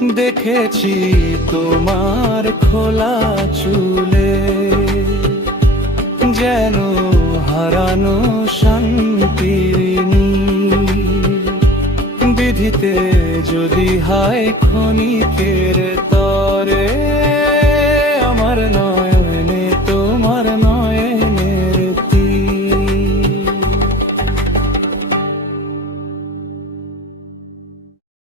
দেখেছি তোমার খোলা চুলে যেন হারানো শান্তির নীড়। বিধিতে যদি হয় ক্ষণিকের তরে আমার নয়